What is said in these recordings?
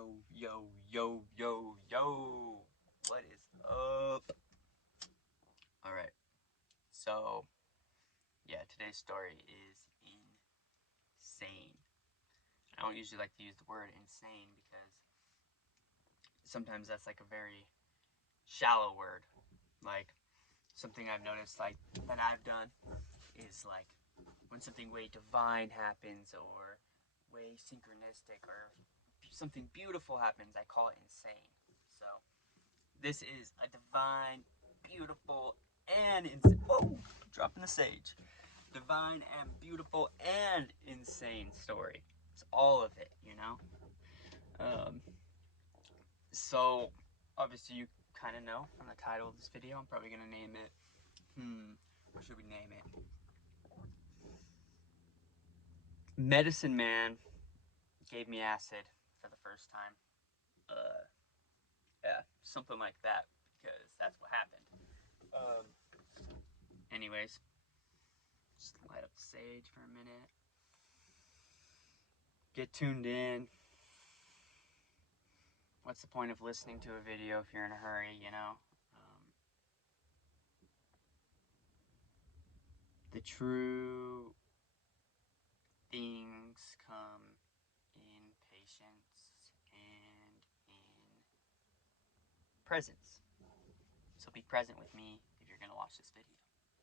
Yo. What is up? Alright, so, yeah, today's story is insane. I don't usually like to use the word insane because sometimes that's like a very shallow word. Like, something I've noticed, like, that I've done is like when something way divine happens or way synchronistic or something beautiful happens, I call it insane. So, this is a divine, beautiful, and whoa, dropping the sage. Divine and beautiful and insane story. It's all of it, you know. So obviously you kind of know from the title of this video. I'm probably gonna name it. What should we name it? Medicine Man gave me acid for the first time. Yeah, something like that, because that's what happened. Anyways, just light up the sage for a minute. Get tuned in. What's the point of listening to a video if you're in a hurry, you know? The true things come in patience and in presence. So be present with me if you're gonna watch this video,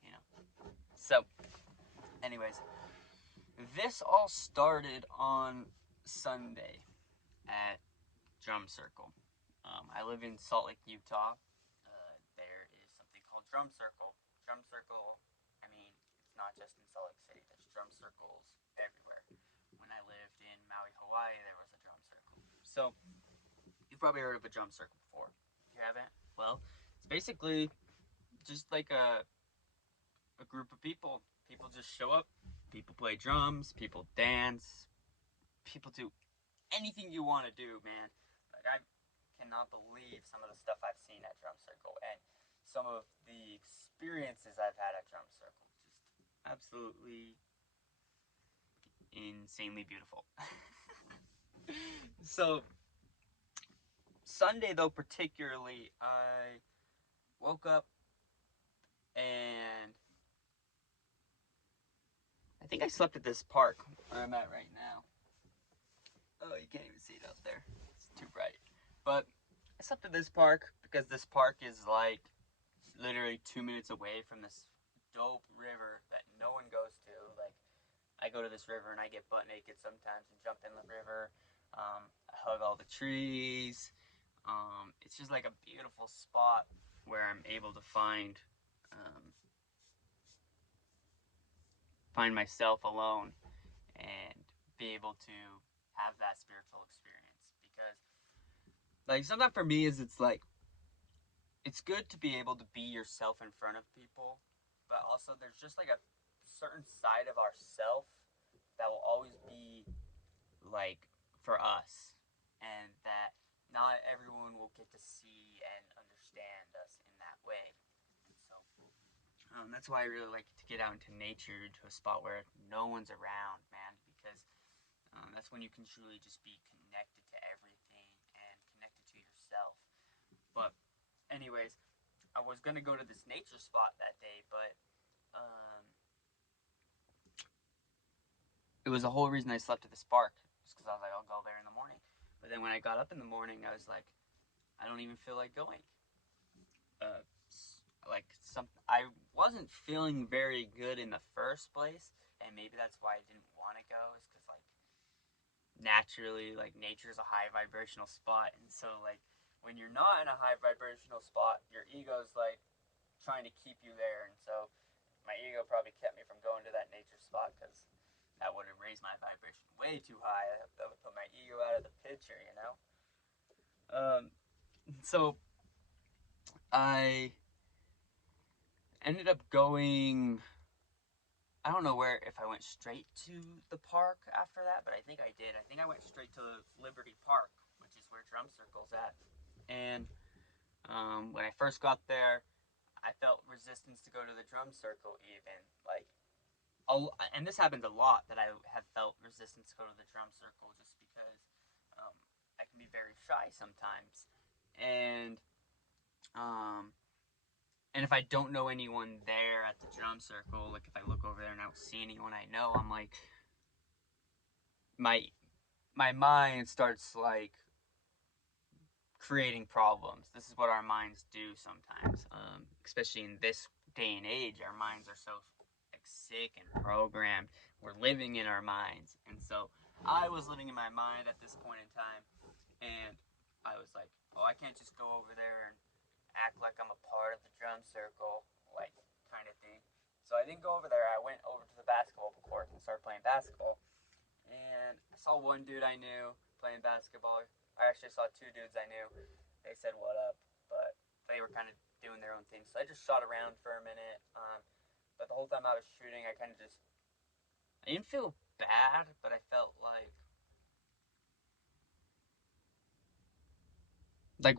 you know? So, anyways, this all started on Sunday at Drum Circle. I live in Salt Lake, Utah. There is something called Drum Circle. Drum Circle, I mean, it's not just in Salt Lake City. There's drum circles everywhere. When I lived in Maui, Hawaii, there was a drum circle. So, you've probably heard of a drum circle before. If you haven't, well, it's basically just like a group of people. People just show up. People play drums. People dance. People do anything you want to do, man. Like, I cannot believe some of the stuff I've seen at Drum Circle and some of the experiences I've had at Drum Circle. Just absolutely insanely beautiful. So, Sunday, though, particularly, I woke up and I think I slept at this park where I'm at right now. Oh, you can't even see it out there. It's too bright. But I slept at this park because this park is like literally 2 minutes away from this dope river that no one goes to. Like, I go to this river and I get butt naked sometimes and jump in the river. I hug all the trees. It's just like a beautiful spot where I'm able to find myself alone and be able to have that spiritual experience. Because, like, sometimes for me is it's good to be able to be yourself in front of people, but also there's just like a certain side of ourself that will always be like for us, and that not everyone will get to see and understand us in that way. And so that's why I really like to get out into nature, to a spot where no one's around, man, because that's when you can truly just be connected to everything and connected to yourself. But anyways, I was gonna go to this nature spot that day, but it was the whole reason I slept at this park, just because I was like, I'll go there in the morning. But then when I got up in the morning, I was like, I don't even feel like going. Uh, I wasn't feeling very good in the first place, and maybe that's why I didn't want to go. Is because like naturally, like nature is a high vibrational spot, and so like when you're not in a high vibrational spot, your ego's like trying to keep you there, and so my ego probably kept me from going to that nature spot because that would have raised my vibration way too high. That would put my ego out of the picture, you know? So I ended up going, I don't know where, if I went straight to the park after that, but I think I did. I think I went straight to Liberty Park, which is where Drum Circle's at. And when I first got there, I felt resistance to go to the drum circle even. Like, and this happens a lot, that I have felt resistance to go to the drum circle just because I can be very shy sometimes, and um, and if I don't know anyone there at the drum circle, like if I look over there and I don't see anyone I know, I'm like, my my mind starts like creating problems. This is what our minds do sometimes, especially in this day and age. Our minds are so like sick and programmed. We're living in our minds, and so I was living in my mind at this point in time, and I was like, oh, I can't just go over there and act like I'm a part of the drum circle, like kind of thing. So I didn't go over there. I went over to the basketball court and started playing basketball. And I saw one dude I knew playing basketball. I actually saw two dudes I knew. They said what up, but they were kind of doing their own thing. So I just shot around for a minute. But the whole time I was shooting, I kind of just I didn't feel bad, but I felt like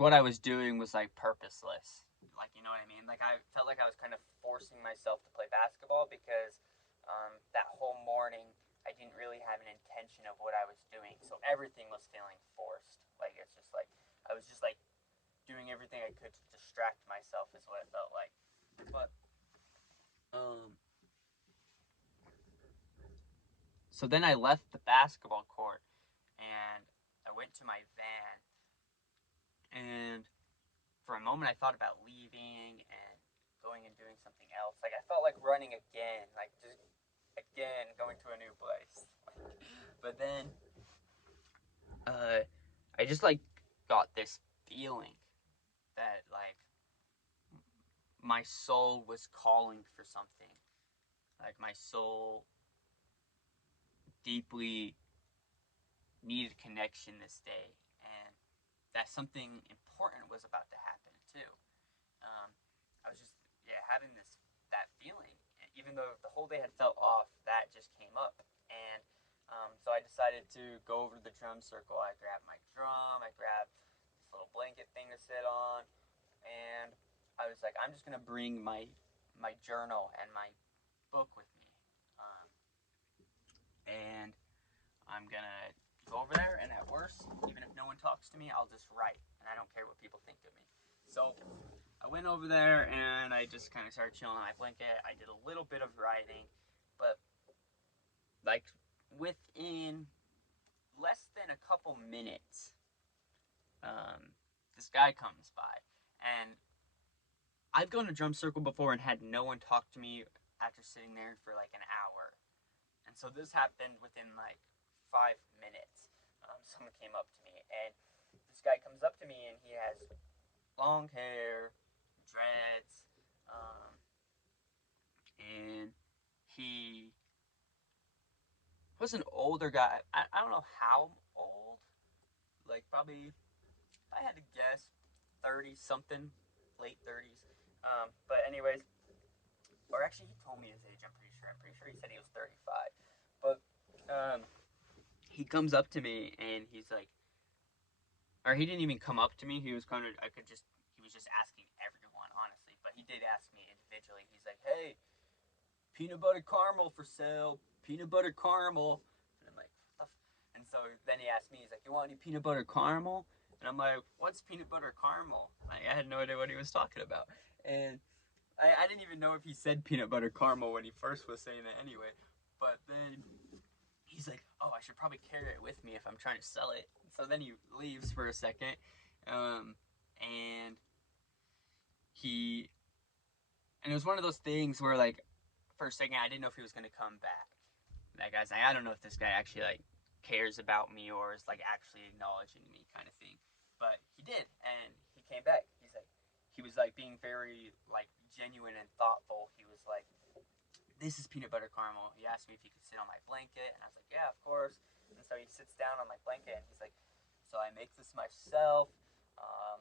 what I was doing was like purposeless. Like, you know what I mean? Like, I felt like I was kind of forcing myself to play basketball because that whole morning I didn't really have an intention of what I was doing. So everything was feeling forced. Like, it's just like I was just like doing everything I could to distract myself, is what it felt like. But um, so then I left the basketball court and I went to my van, and for a moment I thought about leaving and going and doing something else. Like, I felt like running again, like just again going to a new place. But then I just like got this feeling that like my soul was calling for something. Like, my soul deeply needed connection this day, and that something important was about to happen too. Um, I was just having that feeling, even though the whole day had felt off. That just came up, and so I decided to go over to the drum circle. I grabbed my drum, I grabbed this little blanket thing to sit on, and I was like, I'm just gonna bring my journal and my book with me, and I'm gonna go over there, and at worst, even if no one talks to me, I'll just write, and I don't care what people think of me. So I went over there and I just kind of started chilling on my blanket. I did a little bit of writing, but like within less than a couple minutes, this guy comes by, and I've gone to drum circle before and had no one talk to me after sitting there for like an hour, and so this happened within like 5 minutes. Someone came up to me, and this guy comes up to me, and he has long hair, dreads, and he was an older guy. I don't know how old, like probably, if I had to guess, 30 something, late 30s. But, anyways, or actually, he told me his age, I'm pretty sure. I'm pretty sure he said he was 35. But he comes up to me and he's like, or he didn't even come up to me. He was kind of, he was just asking everyone, honestly. But he did ask me individually. He's like, hey, peanut butter caramel for sale, peanut butter caramel. And I'm like, what the and so then he asked me, he's like, you want any peanut butter caramel? And I'm like, what's peanut butter caramel? Like, I had no idea what he was talking about. And I didn't even know if he said peanut butter caramel when he first was saying it anyway. But then he's like, oh, I should probably carry it with me if I'm trying to sell it. So then he leaves for a second. And he, and it was one of those things where, like, for a second, I didn't know if he was going to come back. That guy's like, I don't know if this guy actually, like, cares about me or is, like, actually acknowledging me, kind of thing. But he did, and he came back. He was, like, being very, like, genuine and thoughtful. He was like, this is peanut butter caramel. He asked me if he could sit on my blanket, and I was like, yeah, of course. And so he sits down on my blanket, and he's like, so I make this myself. Um,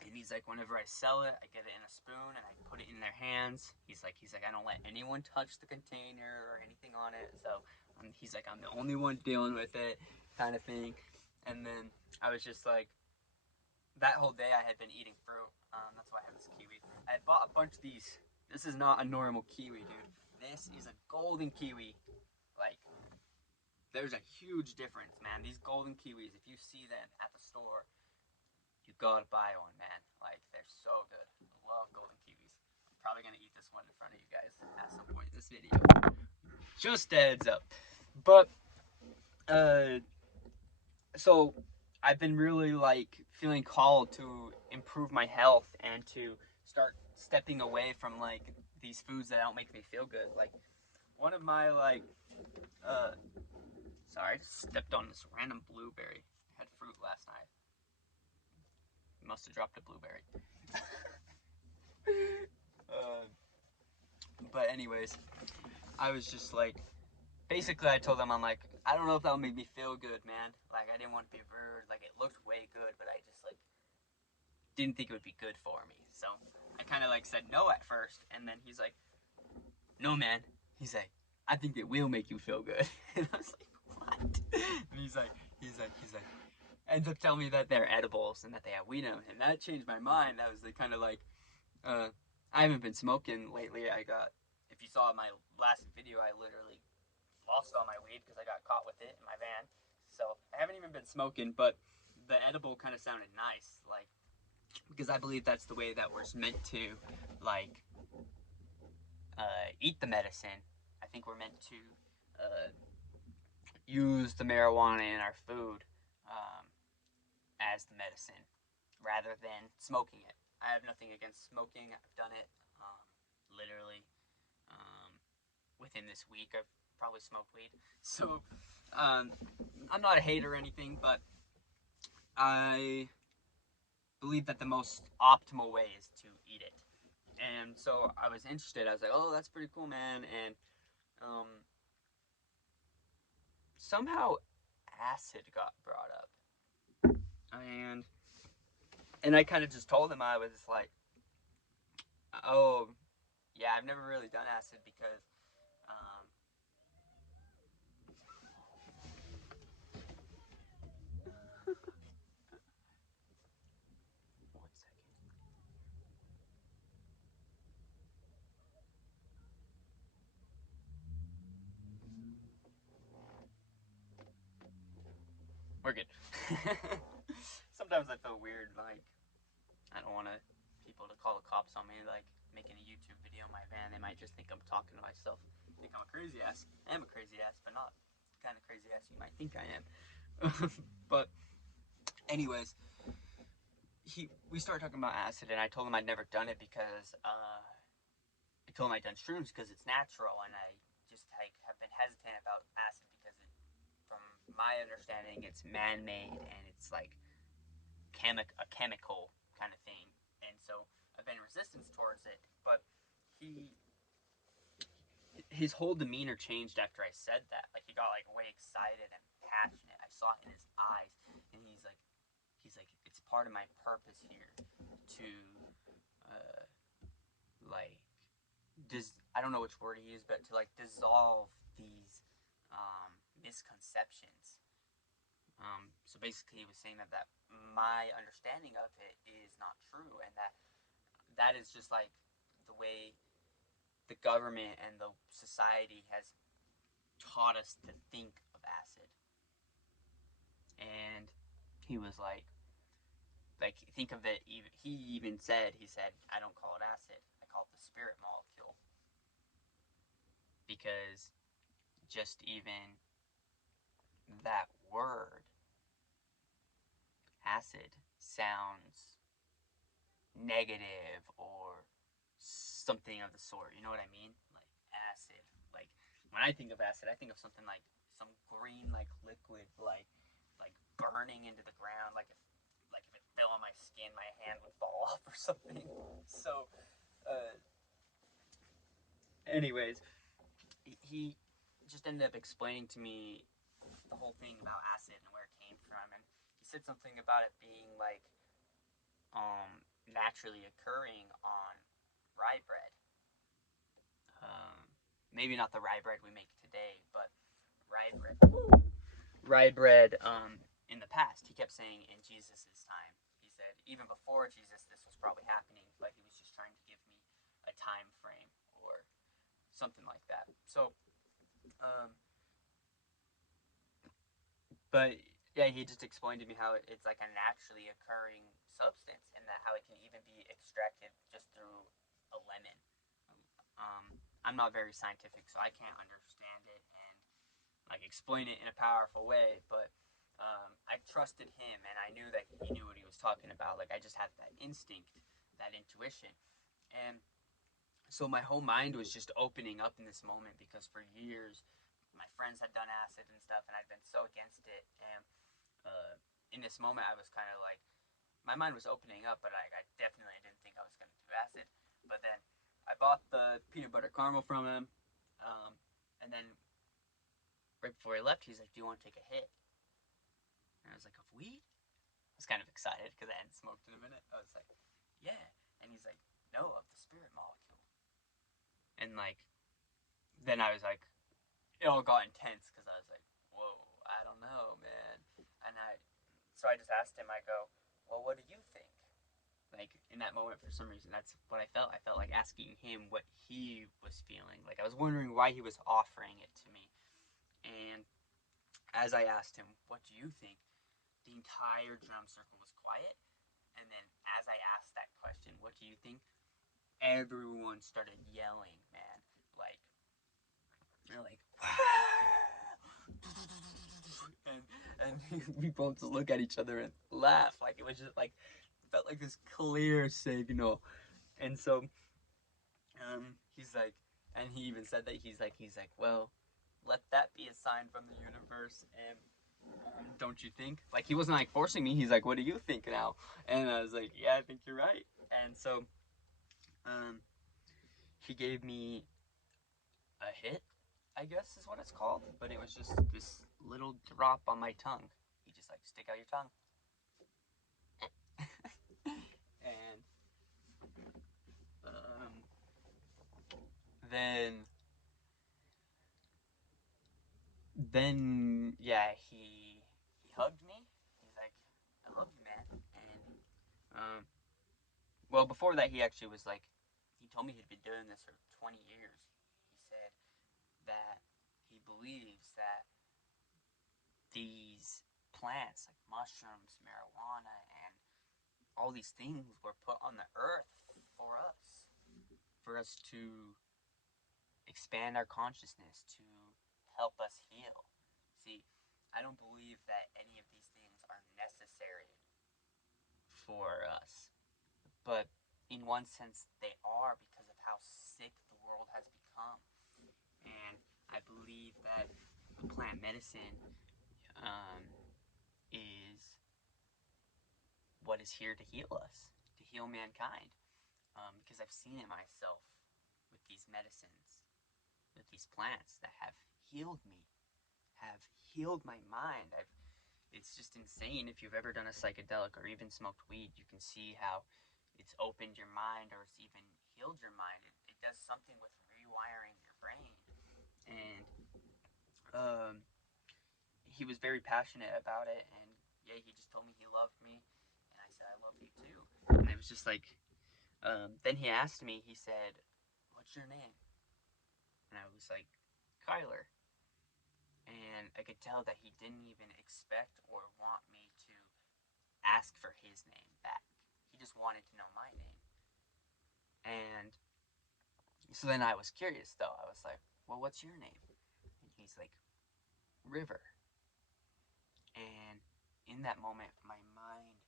and he's like, whenever I sell it, I get it in a spoon and I put it in their hands. He's like, I don't let anyone touch the container or anything on it. So he's like, I'm the only one dealing with it, kind of thing. And then I was just like, that whole day I had been eating fruit. That's why I have this kiwi. I had bought a bunch of these. This is not a normal kiwi, dude. This is a golden kiwi. Like, There's a huge difference, man. These golden kiwis, if you see them at the store, you gotta buy one, man. Like, they're so good. I love golden kiwis. I'm probably gonna eat this one in front of you guys at some point in this video. Just a heads up. But, so I've been really like feeling called to improve my health and to start stepping away from like these foods that don't make me feel good. Like one of my uh sorry, I just stepped on this random blueberry. I had fruit last night. Must have dropped a blueberry. uh, but anyways, I was just like, basically I told them, I'm like, I don't know if that'll make me feel good, man. Like I didn't want to be rude. Like it looked way good, but I just like didn't think it would be good for me. So I kind of like said no at first, and then he's like, "No, man." He's like, "I think it will make you feel good." And I was like, "What?" And he's like, ends up telling me that they're edibles and that they have weed in them, and that changed my mind. That was like kind of like, I haven't been smoking lately. If you saw my last video, I literally lost all my weed because I got caught with it in my van. So I haven't even been smoking, but the edible kind of sounded nice, like because I believe that's the way that we're meant to, like, eat the medicine. I think we're meant to use the marijuana in our food um, as the medicine rather than smoking it. I have nothing against smoking. I've done it literally um, within this week. I've probably smoked weed. So I'm not a hater or anything, but I believe that the most optimal way is to eat it. And so I was interested. I was like, "Oh, that's pretty cool, man." And um, somehow acid got brought up, and I kind of just told him, I was like, "Oh, yeah, I've never really done acid because um, one second, we're good." Sometimes I feel weird, like I don't want people to call the cops on me, like making a YouTube video in my van. They might just think I'm talking to myself, think I'm a crazy ass. I am a crazy ass, but not the kind of crazy ass you might think I am. But anyways, we started talking about acid, and I told him I'd never done it because I told him I'd done shrooms because it's natural, and I just like have been hesitant about acid because from my understanding, it's man-made and it's like a chemical kind of thing, and so I've been resistant towards it. But he his whole demeanor changed after I said that. Like he got like way excited and passionate. I saw it in his eyes, and he's like, it's part of my purpose here to uh, like I don't know which word he used, but to like dissolve these misconceptions. So basically, he was saying that my understanding of it is not true, and that is just like the way the government and the society has taught us to think of acid. And he was like think of it. He said, I don't call it acid. I call it the spirit molecule because just even that word acid sounds negative or something of the sort. You know what I mean? Like acid. Like when I think of acid, I think of something like some green like liquid like burning into the ground. Like if it fell on my skin, my hand would fall off or something. So, anyways, he just ended up explaining to me the whole thing about acid and where it came from, and he said something about it being like naturally occurring on rye bread. Maybe not the rye bread we make today, but rye bread. Rye bread. In the past, he kept saying in Jesus's time. He said even before Jesus, this was probably happening, but he was just trying to give me a time frame or something like that. So, um, But yeah, he just explained to me how it's like a naturally occurring substance, and that how it can even be extracted just through a lemon. I'm not very scientific, so I can't understand it and like explain it in a powerful way. But I trusted him, and I knew that he knew what he was talking about. Like I just had that instinct, that intuition, and so my whole mind was just opening up in this moment because for years my friends had done acid and stuff, and I'd been so against it. And in this moment, I was kind of like my mind was opening up, but I definitely didn't think I was going to do acid. But then I bought the peanut butter caramel from him, and then right before he left, he's like, "Do you want to take a hit?" And I was like, "Of weed?" I was kind of excited because I hadn't smoked in a minute. I was like, "Yeah," and he's like, "No, of the spirit molecule." And like, then I was like, it all got intense because I was like, "Whoa, I don't know, man." And so I just asked him. I go, "Well, what do you think?" Like in that moment, for some reason, that's what I felt. I felt like asking him what he was feeling. Like I was wondering why he was offering it to me. And as I asked him, "What do you think?" the entire drum circle was quiet. And then as I asked that question, "What do you think?" everyone started yelling, man. Like they're like, and we both just look at each other and laugh. Like it was just like felt like this clear signal. And so he's like, and he even said that he's like, well, let that be a sign from the universe, and don't you think? Like he wasn't like forcing me. He's like, what do you think now? And I was like, yeah, I think you're right. And so, um, he gave me a hit, I guess is what it's called, but it was just this little drop on my tongue. He just like stick out your tongue, and um, then yeah, he hugged me. He's like, I love you, man. And well, before that, he actually was like, he told me he'd been doing this for 20 years. He said that he believes that these plants, like mushrooms, marijuana, and all these things were put on the earth for us to expand our consciousness, to help us heal. See, I don't believe that any of these things are necessary for us, but in one sense they are because of how sick the world has become. And I believe that plant medicine um, is what is here to heal us, to heal mankind. Because I've seen it myself with these medicines, with these plants that have healed me, have healed my mind. It's just insane. If you've ever done a psychedelic or even smoked weed, you can see how it's opened your mind or it's even healed your mind. It does something with rewiring your brain. And um, he was very passionate about it. And yeah, he just told me he loved me. And I said, I love you too. And it was just like, then he asked me, he said, what's your name? And I was like, Kyler. And I could tell that he didn't even expect or want me to ask for his name back. He just wanted to know my name. And so then I was curious, though. I was like, well, what's your name? And he's like, River. And in that moment, my mind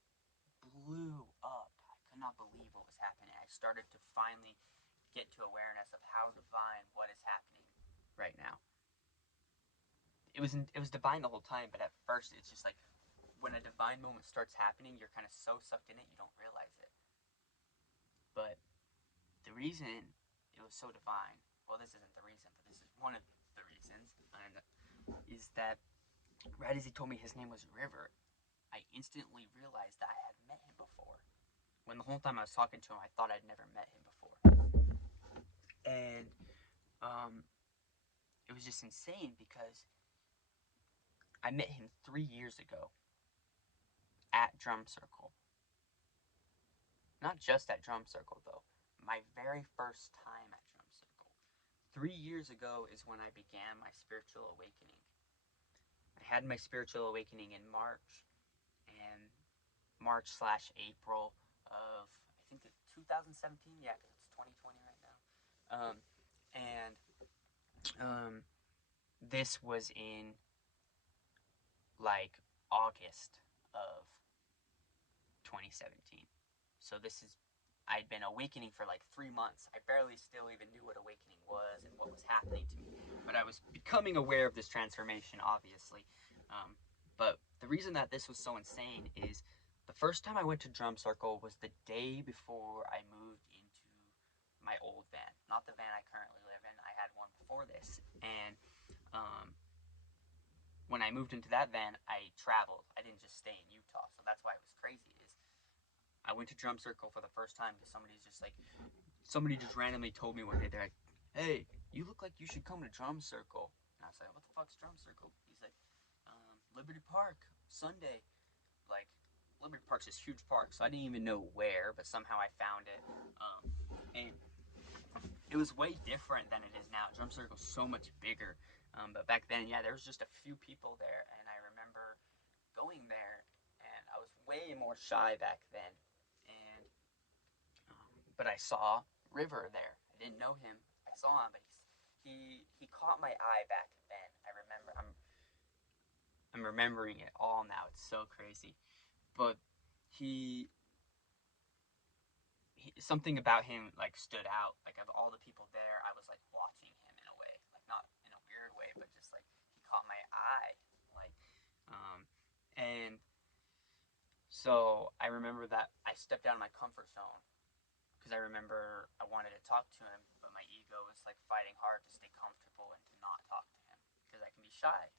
blew up. I could not believe what was happening. I started to finally get to awareness of how divine what is happening right now. It was divine the whole time, but at first it's just like when a divine moment starts happening, you're kind of so sucked in it you don't realize it. But the reason it was so divine, well, this isn't the reason, but this is one of the reasons, and is that right as he told me his name was River, I instantly realized that I had met him before. When the whole time I was talking to him, I thought I'd never met him before. And it was just insane because I met him 3 years ago at Drum Circle. Not just at Drum Circle, though. My very first time at Drum Circle. 3 years ago is when I began my spiritual awakening. I had my spiritual awakening in March, and March/April of, I think, 2017. Yeah, because it's 2020 right now. And this was in like August of 2017. So I'd been awakening for like 3 months. I barely still even knew what awakening was and what was happening to me. But I was becoming aware of this transformation, obviously. But the reason that this was so insane is the first time I went to drum circle was the day before I moved into my old van. Not the van I currently live in. I had one before this. And when I moved into that van, I traveled. I didn't just stay in Utah. So that's why it was crazy. I went to drum circle for the first time because somebody just randomly told me one day, they're like, hey, you look like you should come to drum circle. And I was like, what the fuck's drum circle? He's like, Liberty Park, Sunday. Like, Liberty Park's this huge park, so I didn't even know where, but somehow I found it. And it was way different than it is now. Drum circle's so much bigger. But back then, yeah, there was just a few people there, and I remember going there, and I was way more shy back then. And but I saw River there. I didn't know him. I saw him, but he caught my eye back then. I remember. I'm remembering it all now. It's so crazy. But he something about him like stood out. Like, of all the people there, I was like watching him in a way, like not in a weird way, but just like he caught my eye. Like, and so I remember that I stepped out of my comfort zone because I remember I wanted to talk to him, but my ego was like fighting hard to stay comfortable and to not talk to him because I can be shy.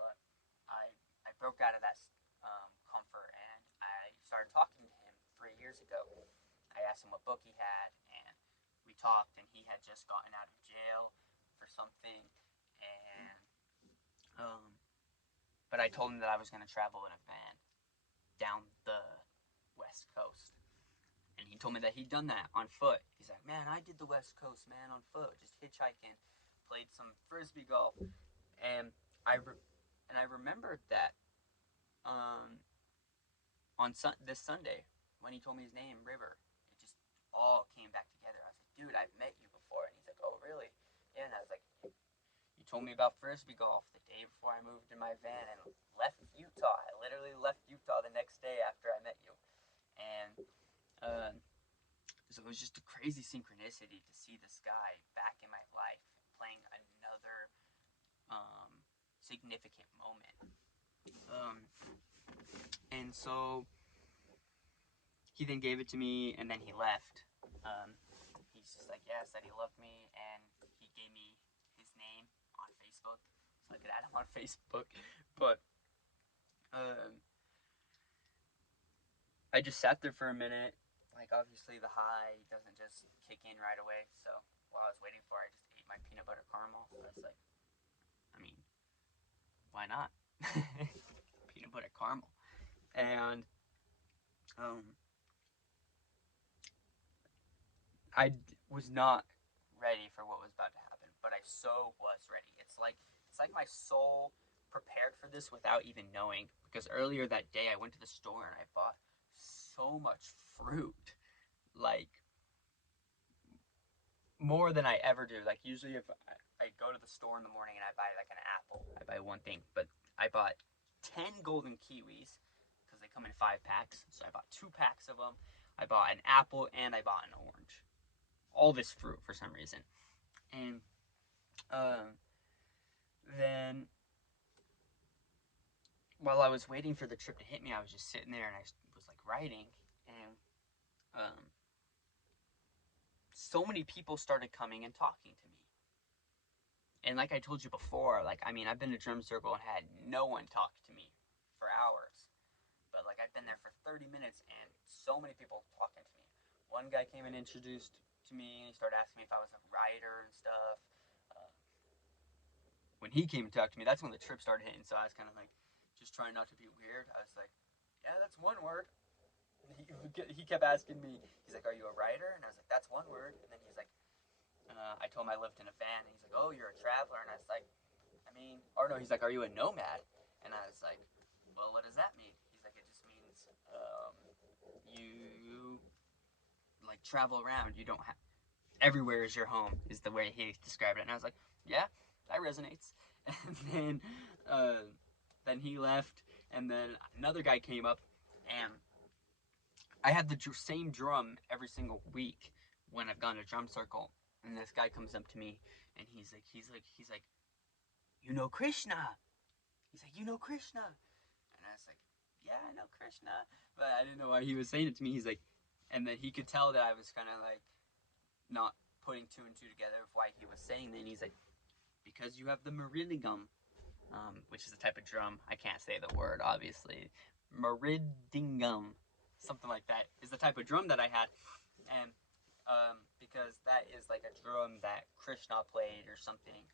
But I broke out of that comfort and I started talking to him 3 years ago. I asked him what book he had, and we talked, and he had just gotten out of jail for something, and but I told him that I was going to travel in a van down the West Coast. And he told me that he'd done that on foot. He's like, man, I did the West Coast, man, on foot, just hitchhiking, played some frisbee golf, and I remembered that on this Sunday when he told me his name, River. It just all came back together. I was like, dude, I've met you before, and he's like, oh, really? Yeah, and I was like, you told me about frisbee golf the day before I moved in my van and left Utah. I literally left Utah the next day after I met you, and so it was just a crazy synchronicity to see this guy back in my life playing another significant moment. And so he then gave it to me, and then he left. He's just like, yeah, said he loved me, and he gave me his name on Facebook, so I could add him on Facebook. But I just sat there for a minute. Like, obviously the high doesn't just kick in right away, so while I was waiting for it, I just ate my peanut butter caramel. So I was like, I mean, why not? Peanut butter caramel. And I was not ready for what was about to happen, but I so was ready. It's like my soul prepared for this without even knowing, because earlier that day I went to the store and I bought so much fruit, like more than I ever do. Like, usually if I go to the store in the morning and I buy like an apple, I buy one thing, but I bought 10 golden kiwis because they come in 5 packs. So I bought 2 packs of them. I bought an apple and I bought an orange. All this fruit for some reason. And then while I was waiting for the trip to hit me, I was just sitting there and I was like writing, and so many people started coming and talking to me. And like I told you before, like, I mean, I've been to drum circle and had no one talk to me for hours. But like, I've been there for 30 minutes and so many people talking to me. One guy came and introduced to me, and he started asking me if I was a writer and stuff. When he came and talked to me, that's when the trip started hitting. So I was kind of like, just trying not to be weird. I was like, yeah, that's one word. And he kept asking me, he's like, are you a writer? And I was like, that's one word. And then he's like, I told him I lived in a van. And he's like, oh, you're a traveler. And I was like, I mean? Or no, he's like, are you a nomad? And I was like, well, what does that mean? He's like, it just means you like travel around. You don't have everywhere is your home is the way he described it. And I was like, yeah, that resonates. And then he left, and then another guy came up, and I had the same drum every single week when I've gone to drum circle. And this guy comes up to me, and he's like, you know Krishna? He's like, you know Krishna? And I was like, yeah, I know Krishna, but I didn't know why he was saying it to me. He's like, and then he could tell that I was kind of like not putting two and two together of why he was saying that. And he's like, because you have the Marilligum, which is a type of drum. I can't say the word, obviously. Meridingum, something like that, is the type of drum that I had. And because that is like a drum that Krishna played or something.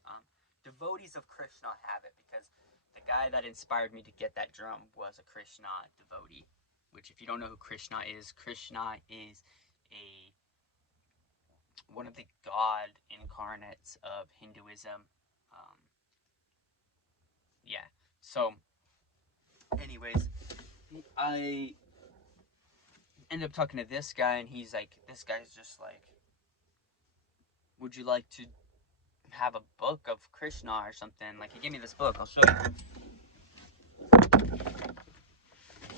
Devotees of Krishna have it because the guy that inspired me to get that drum was a Krishna devotee. Which, if you don't know who Krishna is a one of the god incarnates of Hinduism. Um, yeah. So, anyways, I ended up talking to this guy, and this guy's just like, would you like to have a book of Krishna or something? Like, he gave me this book. I'll show you.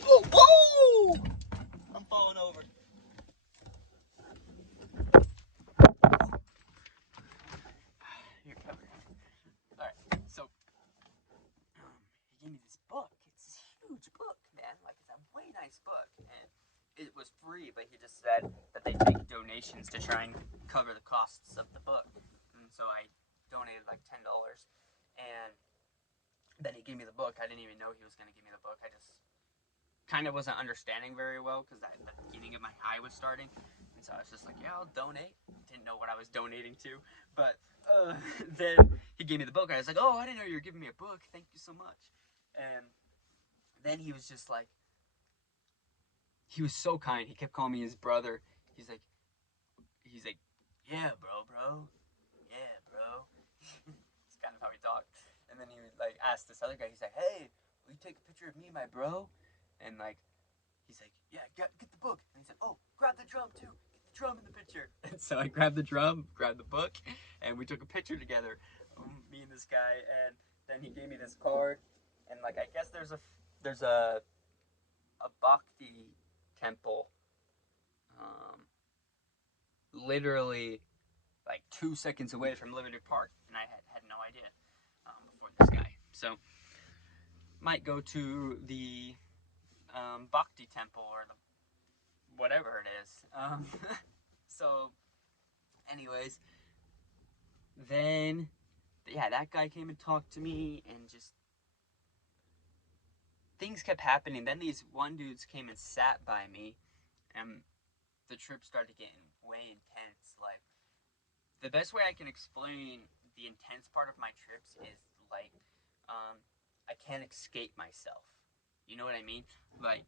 Oh, whoa! I'm falling over. You're covered. All right. So, he gave me this book. It's a huge book, man. Like, it's a way nice book, and it was free. But he just said that they take donations to try and cover the costs of the book, and so I donated like $10, and then he gave me the book. I didn't even know he was going to give me the book. I just kind of wasn't understanding very well because the beginning of my high was starting, and so I was just like, yeah, I'll donate. Didn't know what I was donating to, but then he gave me the book. I was like, oh, I didn't know you were giving me a book. Thank you so much. And then he was just like, he was so kind. He kept calling me his brother. He's like, yeah, bro, yeah, bro. It's kind of how he talked. And then he would like ask this other guy. He's like, hey, will you take a picture of me, my bro? And like, he's like, yeah, get the book. And he said, oh, grab the drum too. Get the drum in the picture. And so I grabbed the drum, grabbed the book, and we took a picture together, me and this guy. And then he gave me this card, and like, I guess there's a bhakti temple, literally like 2 seconds away from Liberty Park, and I had no idea before this guy. So might go to the Bhakti temple or the whatever it is. So, anyways, then yeah, that guy came and talked to me, and just things kept happening. Then these one dudes came and sat by me, and the trip started getting way intense. Like, the best way I can explain the intense part of my trips is like, I can't escape myself. You know what I mean? Like,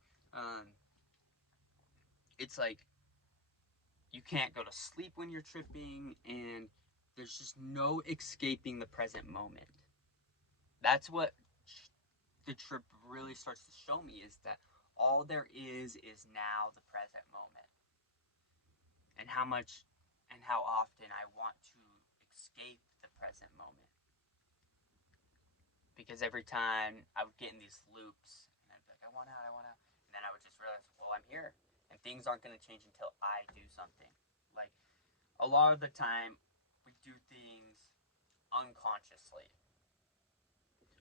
it's like you can't go to sleep when you're tripping, and there's just no escaping the present moment. That's what the trip really starts to show me, is that all there is now the present moment, and how much and how often I want to escape the present moment. Because every time I would get in these loops, and I'd be like, I want out, and then I would just realize, well, I'm here, and things aren't going to change until I do something. Like, a lot of the time, we do things unconsciously.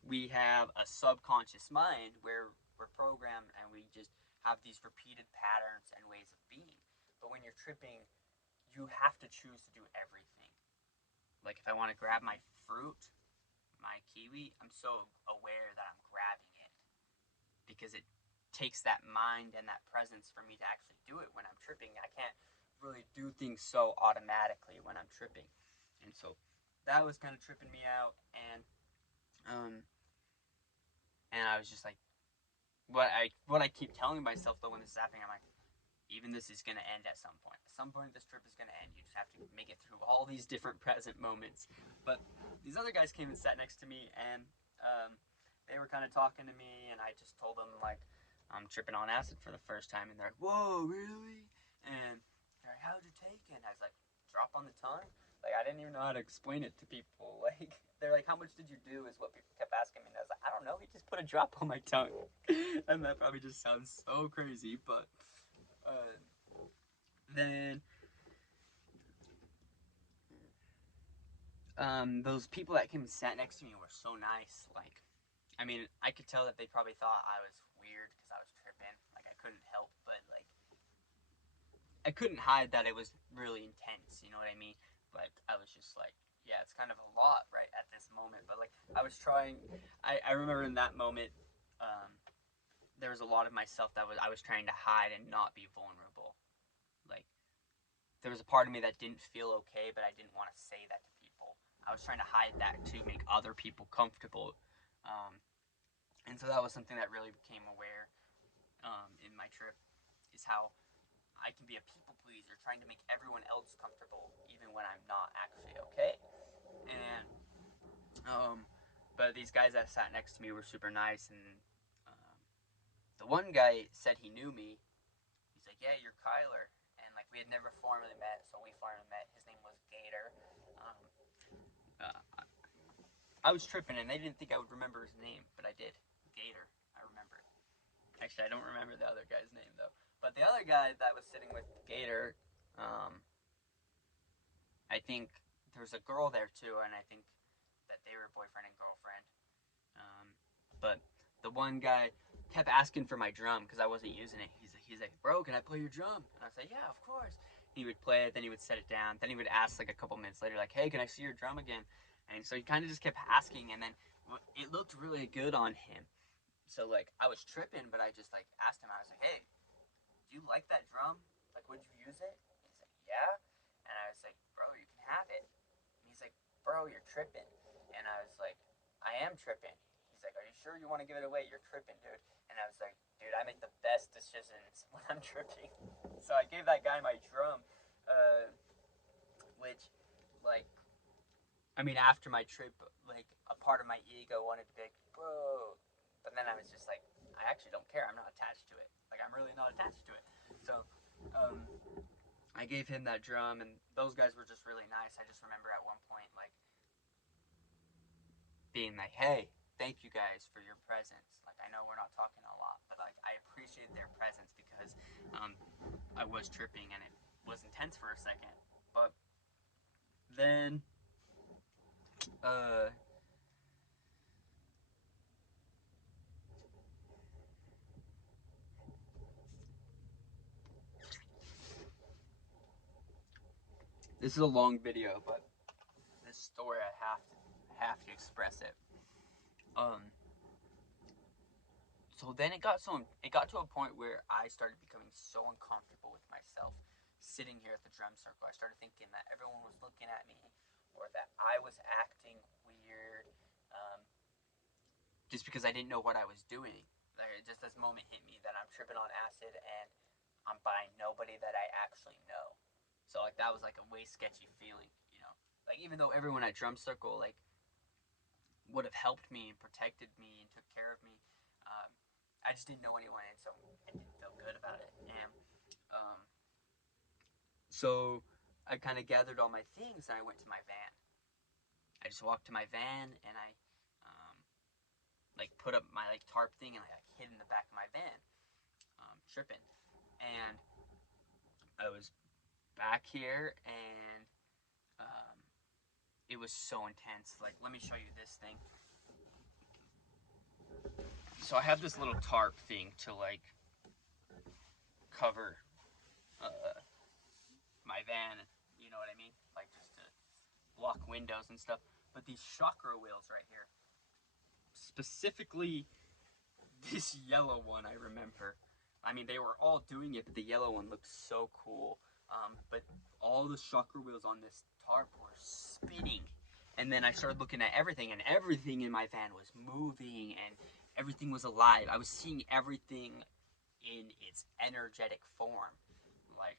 We have a subconscious mind where we're programmed, and we just have these repeated patterns and ways of being. But when you're tripping, you have to choose to do everything. Like, if I want to grab my fruit, my kiwi, I'm so aware that I'm grabbing it, because it takes that mind and that presence for me to actually do it when I'm tripping. I can't really do things so automatically when I'm tripping. And so that was kind of tripping me out. And I was just like, what I keep telling myself though when this is happening, I'm like, even this is going to end at some point. At some point, this trip is going to end. You just have to make it through all these different present moments. But these other guys came and sat next to me, and they were kind of talking to me, and I just told them, like, I'm tripping on acid for the first time, and they're like, whoa, really? And they're like, how'd you take it? And I was like, drop on the tongue? Like, I didn't even know how to explain it to people. Like, they're like, how much did you do, is what people kept asking me. And I was like, I don't know, he just put a drop on my tongue. And that probably just sounds so crazy, but then those people that came and sat next to me were so nice. Like, I mean, I could tell that they probably thought I was weird because I was tripping. Like, I couldn't help but, like, I couldn't hide that it was really intense, you know what I mean? But I was just like, yeah, it's kind of a lot right at this moment. But, like, I was trying, I remember in that moment, there was a lot of myself that I was trying to hide and not be vulnerable. Like, there was a part of me that didn't feel okay, but I didn't want to say that to people. I was trying to hide that to make other people comfortable. And so that was something that really became aware in my trip, is how I can be a people pleaser, trying to make everyone else comfortable, even when I'm not actually okay. And but these guys that sat next to me were super nice, and the one guy said he knew me. He's like, "Yeah, you're Kyler," and like we had never formally met, so we finally met. His name was Gator. Um, uh, I was tripping, and they didn't think I would remember his name, but I did. Gator, I remember it. Actually, I don't remember the other guy's name though. But the other guy that was sitting with Gator, I think there was a girl there too, and I think that they were boyfriend and girlfriend. But the one guy kept asking for my drum because I wasn't using it. He's like, bro, can I play your drum? And I said, yeah, of course. He would play it, then he would set it down, then he would ask like a couple minutes later, like, hey, can I see your drum again? And so he kind of just kept asking, and then it looked really good on him. So like I was tripping, but I just like asked him. I was like, hey, do you like that drum? Like, would you use it? He's like, yeah. And I was like, bro, you can have it. And he's like, bro, you're tripping. And I was like, I am tripping. He's like, are you sure you want to give it away? You're tripping, dude. And I was like, dude, I make the best decisions when I'm tripping. So I gave that guy my drum, which, like, I mean, after my trip, like, a part of my ego wanted to be like, bro. But then I was just like, I actually don't care. I'm not attached to it. Like, I'm really not attached to it. So, um, I gave him that drum, and those guys were just really nice. I just remember at one point, like, being like, hey, thank you guys for your presence. Like, I know we're not talking a lot, but, like, I appreciate their presence because I was tripping, and it was intense for a second. But then, uh, this is a long video, but this story I have to express it. Um, so then it got to a point where I started becoming so uncomfortable with myself sitting here at the drum circle. I started thinking that everyone was looking at me, or that I was acting weird, um, just because I didn't know what I was doing. Like, just this moment hit me that I'm tripping on acid and I'm by nobody that I actually know. So like that was like a way sketchy feeling, you know. Like even though everyone at drum circle like would have helped me and protected me and took care of me, um, I just didn't know anyone, and so I didn't feel good about it. And um, so I kind of gathered all my things and I went to my van. I just walked to my van and I like put up my like tarp thing and like hid in the back of my van, tripping. And I was back here and it was so intense. Like, let me show you this thing. So I have this little tarp thing to like cover my van, you know what I mean? Like just to block windows and stuff. But these chakra wheels right here, specifically this yellow one, I remember. I mean, they were all doing it, but the yellow one looked so cool. But all the chakra wheels on this tarp were spinning. And then I started looking at everything, and everything in my van was moving, and everything was alive. I was seeing everything in its energetic form. like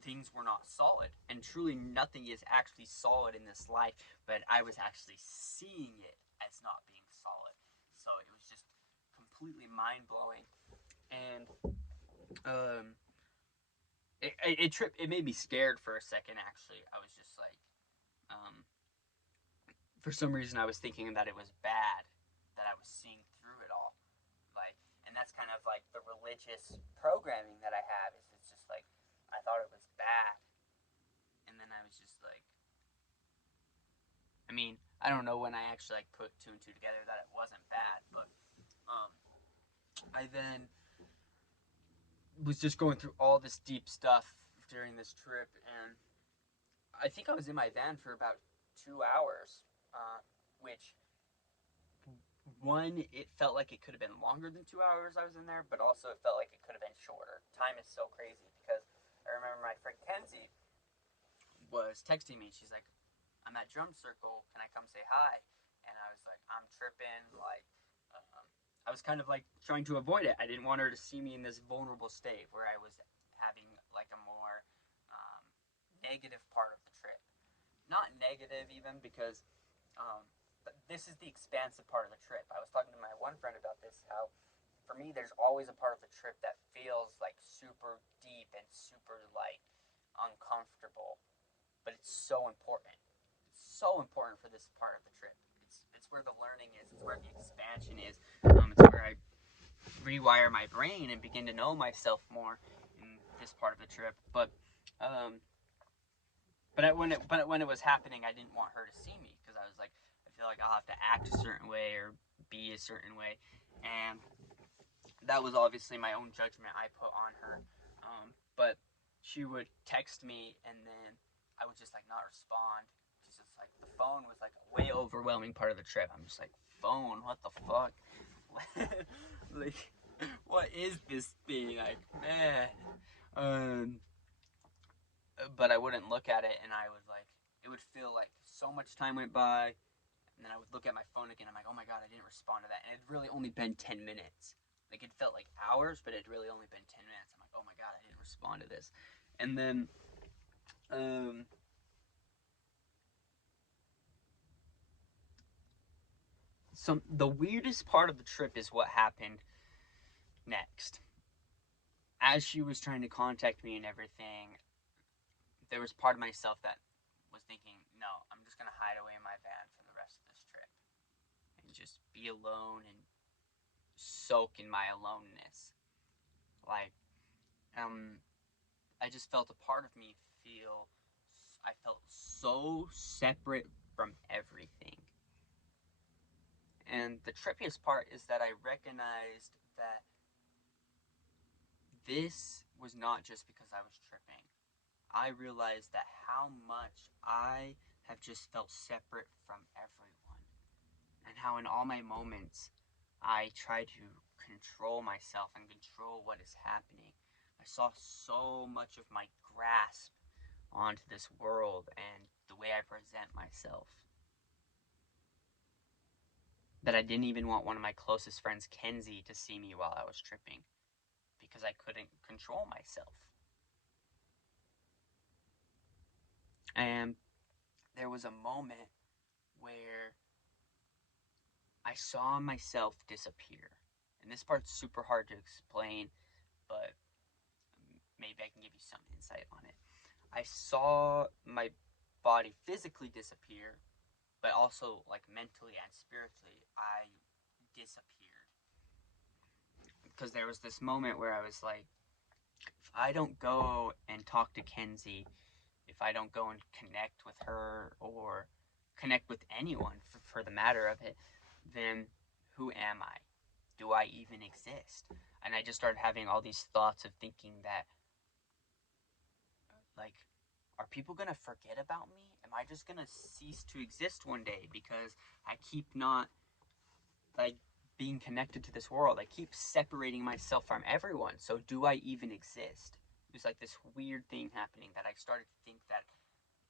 things were not solid, and truly nothing is actually solid in this life, but I was actually seeing it as not being solid. So it was just completely mind-blowing. And um it made me scared for a second. Actually, I was just like, um for some reason I was thinking that it was bad, that I was seeing through it all, like. And that's kind of like the religious programming that I have, is it's just like I thought it was bad, and then I was just like, I mean, I don't know when I actually like put two and two together that it wasn't bad, but um, I then was just going through all this deep stuff during this trip, and I think I was in my van for about 2 hours, which one, it felt like it could have been longer than 2 hours I was in there, but also it felt like it could have been shorter. Time is so crazy, because I remember my friend Kenzie was texting me. She's like, I'm at drum circle. Can I come say hi? And I was like, I'm tripping. Like, I was kind of like trying to avoid it. I didn't want her to see me in this vulnerable state where I was having like a more negative part of the trip. Not negative even, because this is the expansive part of the trip. I was talking to my one friend about this, how for me there's always a part of the trip that feels like super deep and super like uncomfortable, but it's so important. It's so important for this part of the trip. It's where the learning is. It's where the expansion is. It's where I rewire my brain and begin to know myself more in this part of the trip. Um, when it was happening, I didn't want her to see me, because I was like, I feel like I'll have to act a certain way or be a certain way, and that was obviously my own judgment I put on her. But she would text me, and then I would just like not respond. Just like the phone was like a way overwhelming part of the trip. I'm just like, phone, what the fuck? Like, what is this thing? Like, man. Um, but I wouldn't look at it, and I was like, it would feel like so much time went by, and then I would look at my phone again. I'm like, oh my god, I didn't respond to that, and it had really only been 10 minutes. Like, it felt like hours, but it had really only been 10 minutes. I'm like, oh my god, I didn't respond to this, and then um, the weirdest part of the trip is what happened next. As she was trying to contact me and everything, there was part of myself that was thinking, no, I'm just gonna hide away in my van for the rest of this trip and just be alone and soak in my aloneness. Like, um, I just felt a part of me feel. I felt so separate from everything. And the trippiest part is that I recognized that this was not just because I was tripping. I realized that how much I have just felt separate from everyone, and how in all my moments I try to control myself and control what is happening. I saw so much of my grasp onto this world and the way I present myself that I didn't even want one of my closest friends, Kenzie, to see me while I was tripping, because I couldn't control myself. And there was a moment where I saw myself disappear. And this part's super hard to explain, but maybe I can give you some insight on it. I saw my body physically disappear, but also like mentally and spiritually, I disappeared. Because there was this moment where I was like, if I don't go and talk to Kenzie, if I don't go and connect with her or connect with anyone for the matter of it, then who am I? Do I even exist? And I just started having all these thoughts of thinking that, like, are people gonna forget about me? Am I just gonna cease to exist one day because I keep not, like, being connected to this world? I keep separating myself from everyone. So do I even exist? It was like this weird thing happening that I started to think that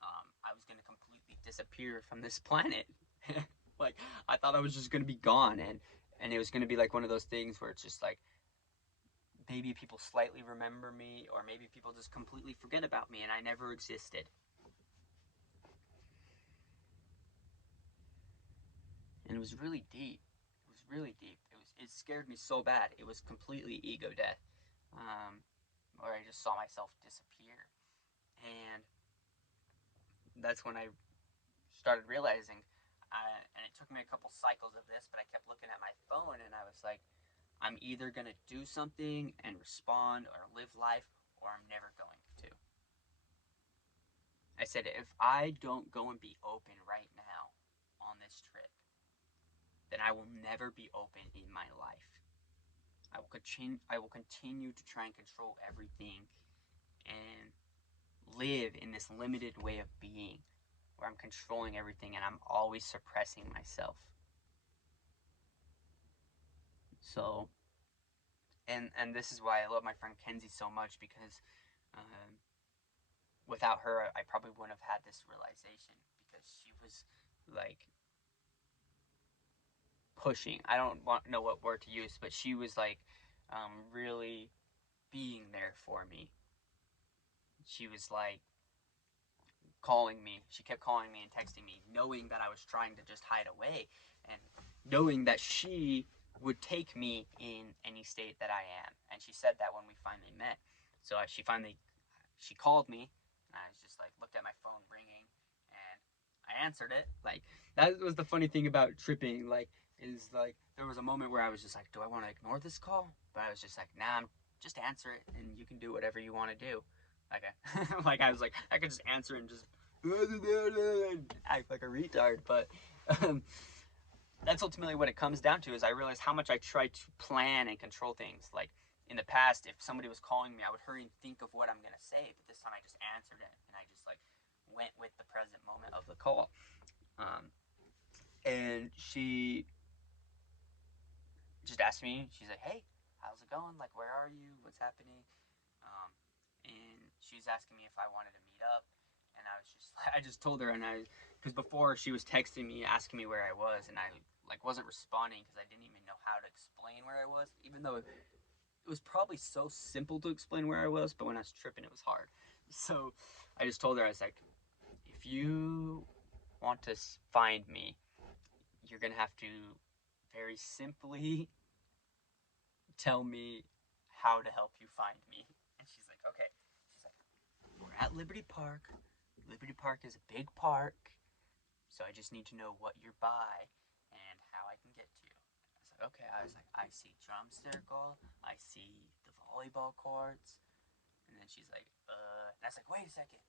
I was gonna completely disappear from this planet. Like, I thought I was just gonna be gone, and it was gonna be like one of those things where it's just like maybe people slightly remember me, or maybe people just completely forget about me and I never existed. And it was really deep. It was really deep. It scared me so bad. It was completely ego death, where I just saw myself disappear. And that's when I started realizing, and it took me a couple cycles of this, but I kept looking at my phone and I was like, I'm either going to do something and respond or live life, or I'm never going to. I said, if I don't go and be open right now on this trip, then I will never be open in my life. I will continue to try and control everything and live in this limited way of being where I'm controlling everything and I'm always suppressing myself. So, and this is why I love my friend Kenzie so much, because without her, I probably wouldn't have had this realization, because she was like pushing. I don't know what word to use, but she was like really being there for me. She was like calling me. She kept calling me and texting me, knowing that I was trying to just hide away, and knowing that she would take me in any state that I am. And she said that when we finally met. So she called me, and I was just like, looked at my phone ringing, and I answered it. Like, that was the funny thing about tripping. Like, is like there was a moment where I was just like, do I want to ignore this call? But I was just like, nah, just answer it, and you can do whatever you want to do. Like, like I was like, I could just answer and just act like a retard. But um, that's ultimately what it comes down to. Is I realized how much I tried to plan and control things. Like, in the past, if somebody was calling me, I would hurry and think of what I'm gonna say. But this time, I just answered it, and I just like went with the present moment of the call. And she just asked me. She's like, "Hey, how's it going? Like, where are you? What's happening?" Um, and she's asking me if I wanted to meet up, and I was just I just told her, and because before she was texting me asking me where I was, and I like wasn't responding because I didn't even know how to explain where I was, even though it was probably so simple to explain where I was, but when I was tripping, it was hard. So I just told her, I was like, if you want to find me, you're gonna have to very simply tell me how to help you find me. And she's like, okay. She's like, we're at Liberty Park. Liberty Park is a big park, so I just need to know what you're by and how I can get to you. I was like, okay. I was like, I see drum circle, I see the volleyball courts. And then she's like, and I was like, wait a second.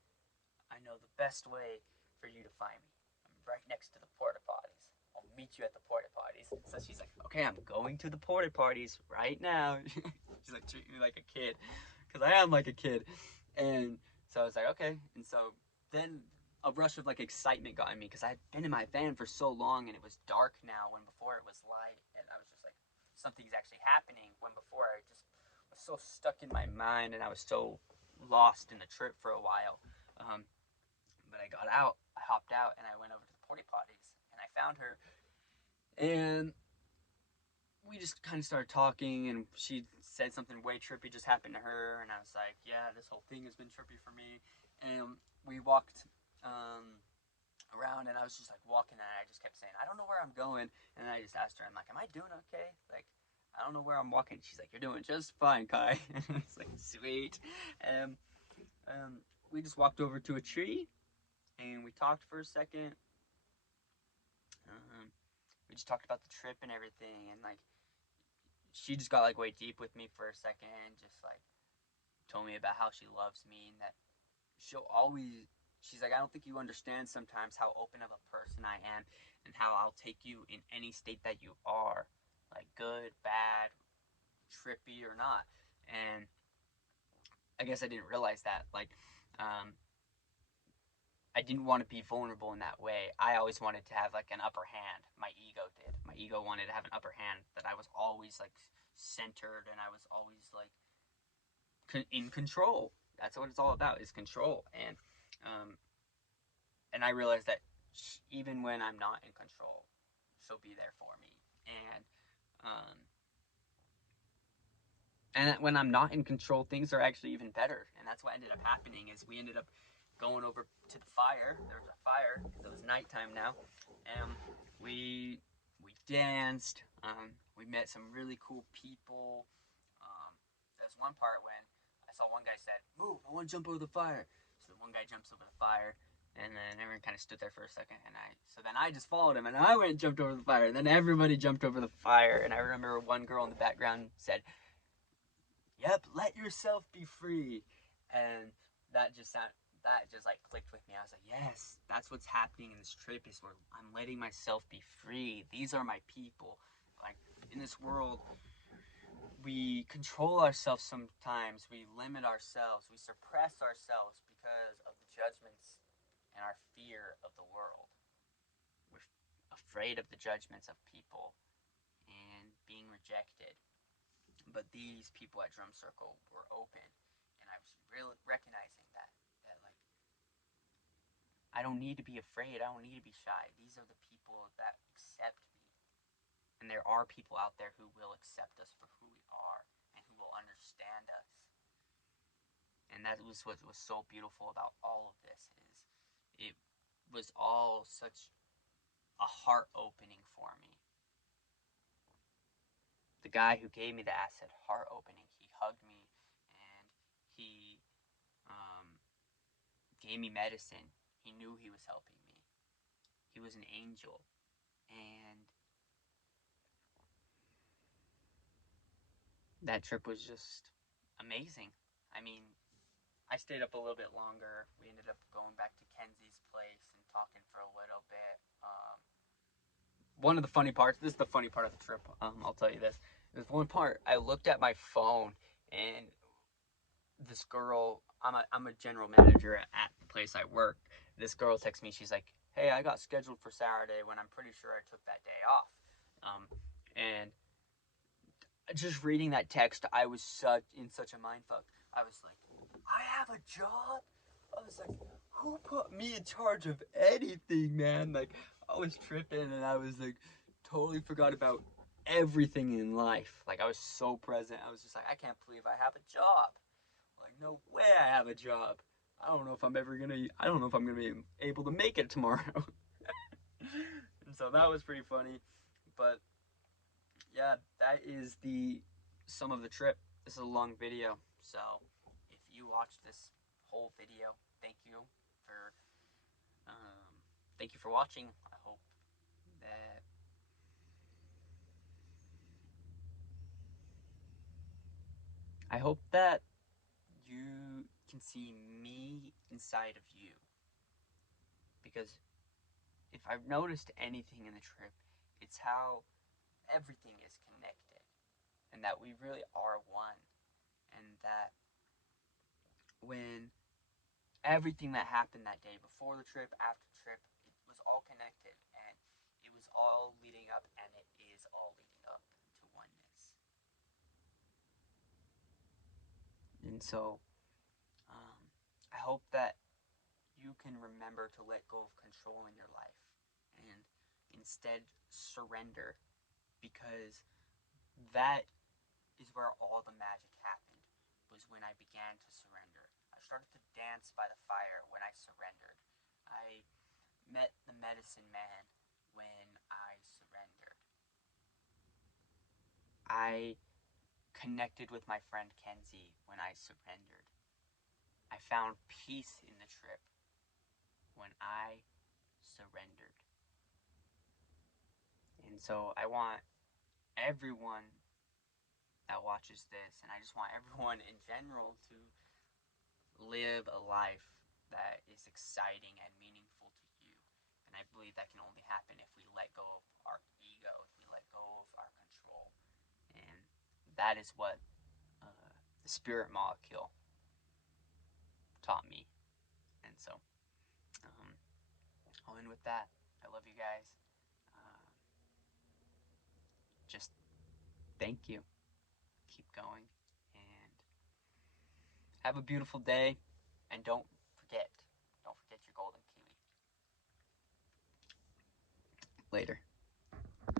I know the best way for you to find me. I'm right next to the porta potties. I'll meet you at the porta potties. So she's like, okay, I'm going to the porta potties right now. She's like treating me like a kid, because I am like a kid. And so I was like, okay. And so then a rush of like excitement got in me, because I had been in my van for so long and it was dark now when before it was light, and I was just like, something's actually happening, when before I just was so stuck in my mind and I was so lost in the trip for a while. But I got out, I hopped out, and I went over to the porta potties, and I found her, and we just kind of started talking, and she said something way trippy just happened to her, and I was like, yeah, this whole thing has been trippy for me. And we walked around, and I was just like walking, and I just kept saying, I don't know where I'm going. And then I just asked her, I'm like, am I doing okay? Like, I don't know where I'm walking. She's like, you're doing just fine, Kai. It's like, sweet. And we just walked over to a tree, and we talked for a second. We just talked about the trip and everything, and like she just got like way deep with me for a second, just like told me about how she loves me, and that she'll always, she's like, I don't think you understand sometimes how open of a person I am, and how I'll take you in any state that you are, like good, bad, trippy or not. And I guess I didn't realize that, like I didn't want to be vulnerable in that way. I always wanted to have like an upper hand. My ego did. My ego wanted to have an upper hand, that I was always like centered, and I was always like in control. That's what it's all about, is control. Um, and I realized that even when I'm not in control, she'll be there for me. And And when I'm not in control, things are actually even better. And that's what ended up happening is we ended up going over to the fire. There was a fire because it was nighttime now, and we danced. We met some really cool people. There's one part when I saw one guy said, "Move! I want to jump over the fire." So one guy jumps over the fire, and then everyone kind of stood there for a second, and then I just followed him, and I went and jumped over the fire, and then everybody jumped over the fire, and I remember one girl in the background said, "Yep, let yourself be free," and that just like clicked with me. I was like, yes, that's what's happening in this trip is where I'm letting myself be free. These are my people. Like in this world, we control ourselves sometimes. We limit ourselves. We suppress ourselves because of the judgments and our fear of the world. We're afraid of the judgments of people and being rejected. But these people at Drum Circle were open, and I was really recognizing that like I don't need to be afraid. I don't need to be shy. These are the people that accept me. And there are people out there who will accept us for who we are and who will understand us. And that was what was so beautiful about all of this is it was all such a heart opening for me. The guy who gave me the acid, heart opening, he hugged me and he gave me medicine. He knew he was helping me. He was an angel. And that trip was just amazing. I mean, I stayed up a little bit longer. We ended up going back to Kenzie's place and talking for a little bit. One of the funny parts, this is the funny part of the trip, I'll tell you this. There's one part, I looked at my phone and this girl, I'm a general manager at the place I work. This girl texts me, she's like, hey, I got scheduled for Saturday when I'm pretty sure I took that day off. And just reading that text, I was in such a mind fuck. I was like, I have a job? I was like, who put me in charge of anything, man? Like, I was tripping and I was like, totally forgot about everything in life. Like, I was so present. I was just like, I can't believe I have a job. Like, no way I have a job. I don't know if I'm gonna be able to make it tomorrow. And so that was pretty funny. But yeah, that is the sum of the trip. This is a long video, so if you watched this whole video, thank you for um, thank you for watching. That I hope that you can see me inside of you, because if I've noticed anything in the trip, it's how everything is connected, and that we really are one, and that when everything that happened that day, before the trip, after the trip, it was all connected, and it was all leading up, and it is all leading up to oneness. And so I hope that you can remember to let go of control in your life and instead surrender, because that is where all the magic happened, was when I began to surrender. I started to dance by the fire when I surrendered. I met the medicine man when I surrendered. I connected with my friend Kenzie when I surrendered. I found peace in the trip when I surrendered. And so I want everyone that watches this, and I just want everyone in general to live a life that is exciting and meaningful to you. And I believe that can only happen if we let go of our ego, if we let go of our control. And that is what the spirit molecule taught me. And so I'll end with that. I love you guys. Uh, just thank you. Keep going. And have a beautiful day. And don't forget your golden kiwi. Later.